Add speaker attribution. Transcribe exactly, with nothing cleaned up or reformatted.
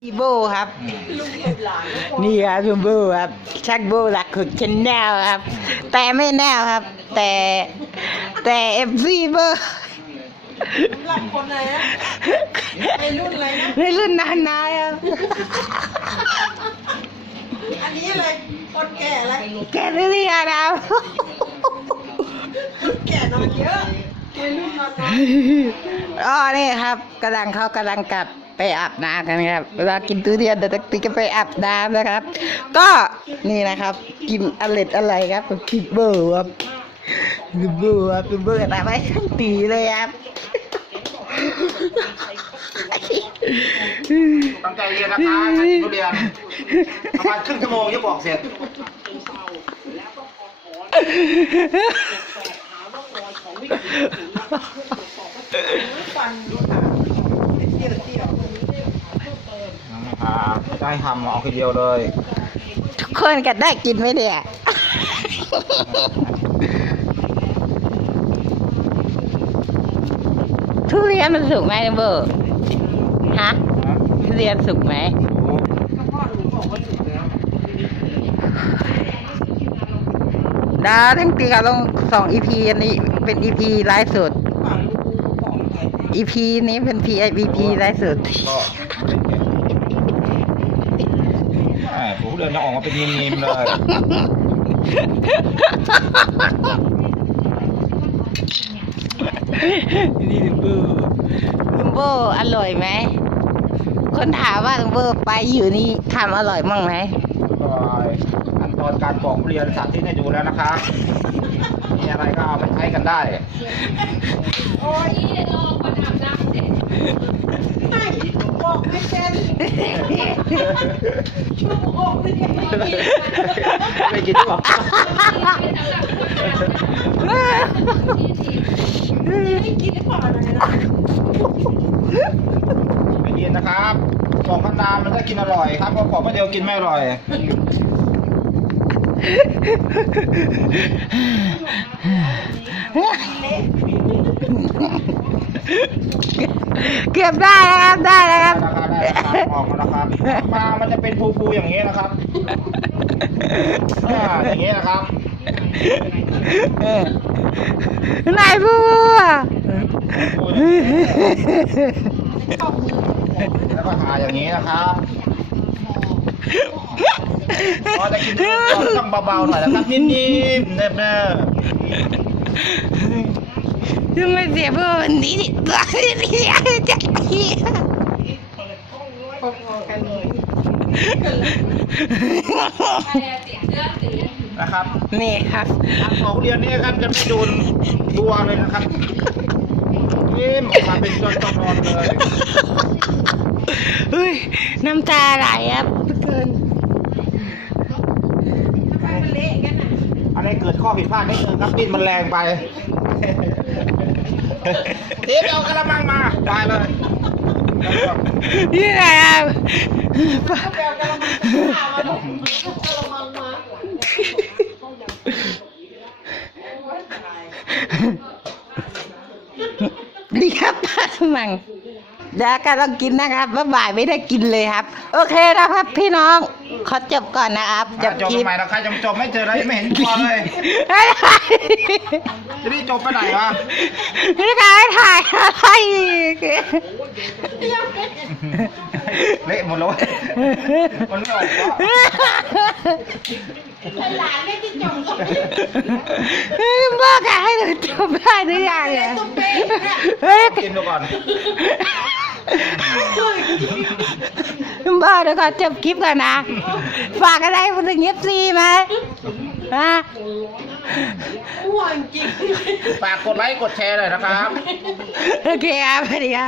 Speaker 1: พี่โบครับนี่ครับพี่โบครับชักโบหลักขุดชแนลครับ แต่ไม่แน่ครับ แต่แต่เอฟซีโบ
Speaker 2: สำหรับคนไหนนะในรุ่นอะไรนะ
Speaker 1: ในรุ่นนานนายครับ
Speaker 2: อันนี้อะไรคนแก่อะไร
Speaker 1: แกไม่เรียกครับ
Speaker 2: คนแก่นอนเยอะในรุ่นนอนน้อย
Speaker 1: อ๋อนี่ครับกำลังเขากำลังกลับไปอาบน้ำกันครับเวลากินทุเรียนเดี๋ยวตีก็ไปอาบน้ำนะครับ ก็นี่นะครับ กินอร่อยอะไรครับคิดเบอร์ครับคิดเบอร์ครับคิดเบอร์แต่ไม่ทั้งตีเลยครับ
Speaker 3: ตั้งใจเรียนนะคะทุเรียนประมาณครึ่งชั่วโมงจะบอกเสร็จ
Speaker 2: ฟันเที่ยวเที่ยว
Speaker 3: นะครับได้ทำเอาทีเดียวเลย
Speaker 1: ทุกคนก็ได้กินไหมเนี่ย ทุเรียนมันสุกไหมเบอร์ฮะทุเรียนสุกไหม
Speaker 2: ก็พ่อหนูบอกว่าถูกแล้ว
Speaker 1: ดาทั้งตีกับลงสองอีพีอันนี้เป็นอีพีไลฟ์สด
Speaker 2: ฝั่งลูกบอกไง
Speaker 1: อีพีนี้เป็นพีไอพีพีไลฟ์สด
Speaker 3: ก็ใช่ผมเดินจะออกมาเป็นนิ่มๆเลย
Speaker 1: นี่ลุงเบอร์ลุงเบอร์อร่อยไหมคนถามว่าลุงเบอร์ไปอยู่นี่ทำอร่อยมั่งไหม
Speaker 3: ก็ขั้นตอนการปอกทุเรียนสาธิตให้ดูแล้วนะคะมีอะไรก็เอาไปใช้กันได้
Speaker 2: โอ้ยรอคนอาบน้ำเสร็จไม่บอกไม่เป็นชั่วโมงนึงไม่กิน
Speaker 3: ไม่กินหรอ
Speaker 2: ไม่กินได้พอเลยนะ
Speaker 3: ไม่กินนะครับปอกนานๆมันจะกินอร่อยครับเพราะปอกไม่เดียวกินไม่อร่อย
Speaker 1: เก็บได้แล้วครับได้แล้วครับ
Speaker 3: ราคาได้ราคาออกมาแล้วครับมามันจะเป็นฟูๆอย่างนี้นะครับอ่าอย่างนี้นะครับ
Speaker 1: นายบัว
Speaker 3: แล้วก็หาอย่างนี้นะครับพอจะกินต้องเบาๆหน่อยนะครับนิ่มๆเนิบๆ
Speaker 1: ทำไมเสียเบอร์วันนี้นี่ตัวนี้จะเหี้ย
Speaker 2: พอๆกันเลย
Speaker 3: นะครับ
Speaker 1: นี่ครับ
Speaker 3: การปอกทุเรียนนี่ครับจะไม่โดนตัวเลยนะครับนิ่มออกมาเป็นตัวตอนๆเลย
Speaker 1: เฮ้ยน้ำตาไหลครับทุกคน
Speaker 2: ทำไมมันเละกันอ่ะ
Speaker 3: อันนี้เกิดข้อผิดพลาดนิดนึงครับดิ้นมันแรงไปเดี๋ยวเอากระมังมาไปเลย
Speaker 1: นี่ไงครับ
Speaker 2: ก็แปลกระมังข้าวมาลูกกระมังมา
Speaker 1: ดีครับป้าสมังเดี๋ยวก็ต้องกินนะครับว่าบ่ายไม่ได้กินเลยครับ โอเคนะครับพี่น้องขอจบก่อนนะครับจบ
Speaker 3: จบ
Speaker 1: คลิป
Speaker 3: ใหม่แล้วใครจบจบไม่เจออะไรไม่เห็นตัวเลย
Speaker 1: อะไร
Speaker 3: จะรีบจบไปไหนวะ
Speaker 1: นี่ใครถ่ายอะไรอีก
Speaker 3: เละหมดแล้วเว้ยมันไม่ออกวะ
Speaker 2: หลานไม่ที่จมก็
Speaker 1: บอกอะให้หนูจบได้หรือยังเนี่ย
Speaker 2: ตุ๊กเป๊ะเนี่ย
Speaker 1: เฮ้ย
Speaker 3: กินดูก่อน
Speaker 1: บอกเดี๋ยวก่อนจบคลิปก่อนนะฝากอะไรมันถึงเย็บซีไหมฮะ
Speaker 2: อ้วนจริง
Speaker 3: ฝากกดไลค์กดแชร์หน่อยนะครับ
Speaker 1: โอเคครับสวัสดีครับ